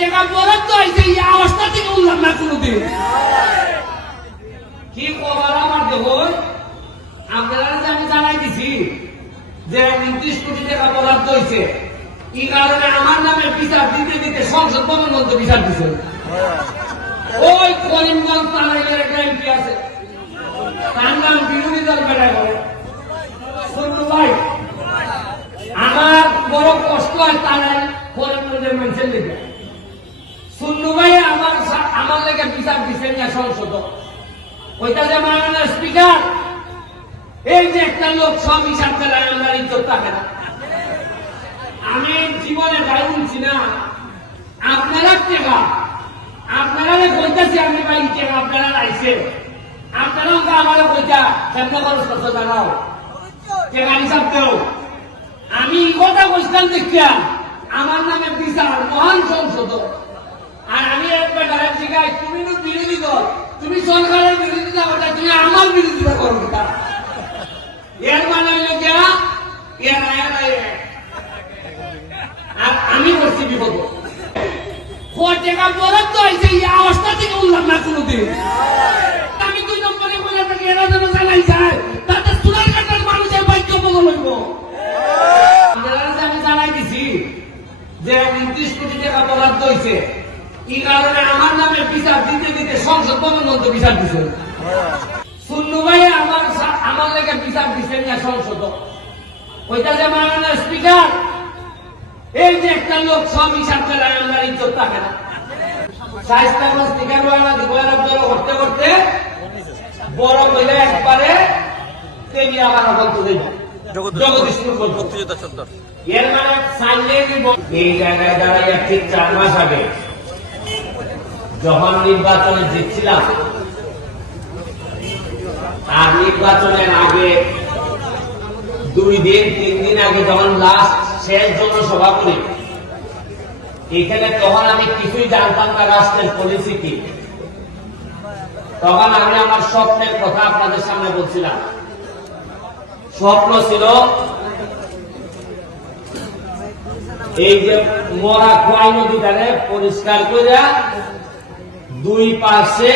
টাকা বরাদ্দ হয়েছে এই অবস্থা থেকে উঠলাম না কোনোদিন। কি খবর আমার দেখুন, আপনারা যে আমি জানাই দিছি যে 29 কোটি টাকা বরাদ্দ হয়েছে, এই কারণে আমার নামে বিচার দিতে দিতে সংসদ ভবন পর্যন্ত বিচার দিচ্ছে। ওই করিমগঞ্জ তালাইলের একটা এমপি আছে, তার নাম বিরোধী দল বেড়া করে শুনু ভাই। আমার বড় কষ্ট হয় তারাই করিমগঞ্জের মানুষের লেগে। শুনু ভাই আমার লেগে বিচার দিচ্ছে না সংসদ। ওইটা যে মাননীয় স্পিকার, এই যে একটা লোক সব হিসাব চালায়, আমরা ইজ্জত থাকে না। আমি জীবনে গাই বলছি না, আপনারা টেকা আপনারা কইতেছি আমি ভাই টেকা আপনারা আইছে, আপনারা আমার কইতা কেমন খরচ করতে জানাও, টেকা হিসাব দেও। আমি কথা বলছিলাম দেখিয়া আমার নামে বিচার মহান সংসদ, আর আমি একবার শিখাই তুমি তো বিরোধী দল, তুমি সরকারের বিরোধিতা করতে, তুমি আমার বিরোধিতা করো। এর মানে হইল গিয়া আর আমি করছি বিপদ। টাকা বরাদ্দ হয়েছে এই অবস্থা থেকে উঠলাম না কোনোদিন। আমি 2 নম্বরে বলে থাকি, এরা যেন জানাই যায় তাতে চুলার কাটার মানুষের বাক্য বদল হইব। আমি জানাই দিছি যে 29 কোটি টাকা বরাদ্দ হয়েছে, এই কারণে আমার নামে বিচার দিতে দিতে সংসদ ভবন পর্যন্ত বিচার দিচ্ছে। শুনু ভাই আমার লেগে বিচার দিচ্ছে না সংসদ। ওইটা যে মাননীয় স্পিকার, এই যে একটা লোক সব হিসাব চালায়, আমরা ইজ্জত থাকে না। স্পিকার করতে করতে বড় হইলে একবারে তেমনি আবার বলতে দেব জগদীশপুর এর মানে সাইলে এই জায়গায় দাঁড়াইয়া ঠিক 4 মাস আগে যখন নির্বাচনে জিতছিলাম, আর নির্বাচনের আগে 2 দিন 3 দিন আগে যখন লাস্ট শেষ জনসভা করি এখানে, তখন আমি কিছুই জানতাম না রাষ্ট্রের পলিসি কি। তখন আমি আমার স্বপ্নের কথা আপনাদের সামনে বলছিলাম। স্বপ্ন ছিল এই যে মরা খোয়াই নদীটারে পরিষ্কার করে 2 পাশে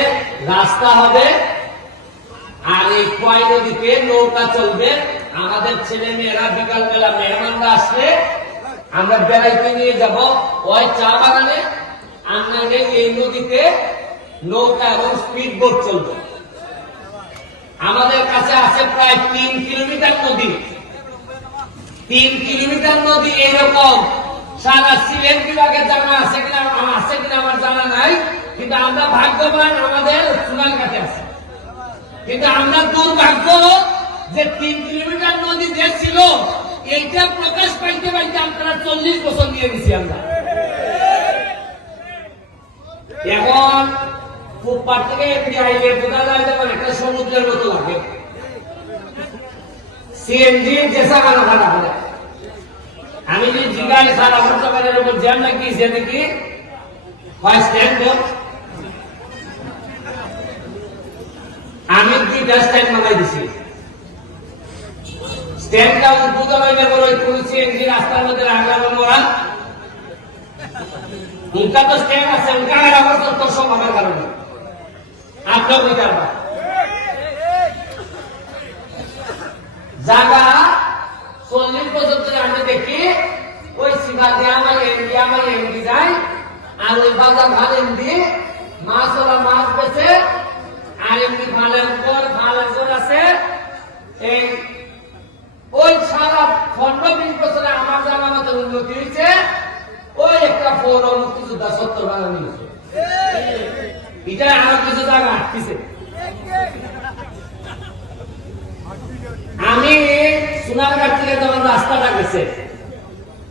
রাস্তা হবে, আর এই খোয়াই নদীতে নৌকা চলবে। আমাদের ছেলে মেয়েরা বিকাল বেলা মেহমানরা আসলে আমরা বেড়াইতে নিয়ে যাব ওই চা বাগানে, আমরা এই নদীতে নৌকা এবং স্পিড বোট চলবে। আমাদের কাছে আছে প্রায় 3 কিলোমিটার নদী। 3 কিলোমিটার নদী এরকম সারা সিলেট বিভাগে জানা আছে কিনা আমার জানা নাই, কিন্তু আমরা ভাগ্যবান আমাদের সোনারঘাটে আছে। কিন্তু আমরা দুর্ভাগ্য যে 3 কিলোমিটার নদী দেশ ছিল, এইটা প্রকাশ পাইতে পাইতে আপনারা 40 বছর নিয়ে গেছি আমরা। এখন ফুটপাথ থেকে এমনি আইলে বোঝা যায় যেমন একটা সমুদ্রের মতো লাগে। সিএনজি যেসা খানা খানা হয়, আমি যদি জিগাই সারা বছরের উপর জ্যাম লাগিয়েছে নাকি হয় স্ট্যান্ড, আমি 2টা স্ট্যান্ড বানাই দিছি। স্ট্যান্ডটা উদ্বোধন হইলে বলে পুলিশ এনজি রাস্তার মধ্যে রাখলাম মোরা, উনকা তো স্ট্যান্ড আছে, উনকা আবার তো সব আমার কারণে আপনার বিচার জায়গা 40 বছর ধরে আমি দেখি ওই সিবা দিয়ে আমার এমডি যায়, আর ওই বাজার ভাল এমডি মাছ ওরা মাছ বেছে, আর এমনি ভালের পর ভালের জোর আছে। এই ওই সারা 15-20 বছরে আমার জানা মতো উন্নতি হয়েছে। ওই একটা পৌর মুক্তিযোদ্ধা 70 বানানো হয়েছে, এটা আরো কিছু জায়গা আটকেছে। আমি সোনারঘাট থেকে যখন রাস্তাটা গেছে,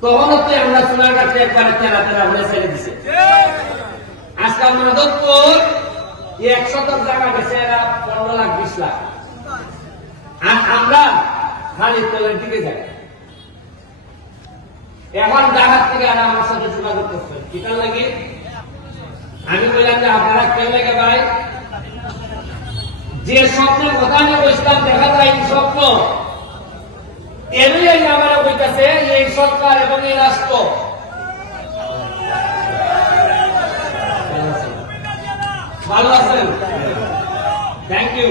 তখন তো আমরা সোনারঘাটে একবারে তেরা তেরা হয়ে ছেড়ে দিছে। আজকে মাধবপুর 1 শতক জায়গা গেছে, এরা 15 লাখ 20 লাখ, আর আমরা খালি তলের দিকে যাই। এখন জায়গার থেকে আর আমার সাথে যোগাযোগ করছে, কিটার লাগে আমি বললাম যে আপনারা কেউ লেগে ভাই, যে স্বপ্নের কথা আমি বলছিলাম দেখা যায় এই স্বপ্ন এমনি আমার বইতেছে এই সরকার এবং এই রাষ্ট্র ভালো আছেন? Thank you.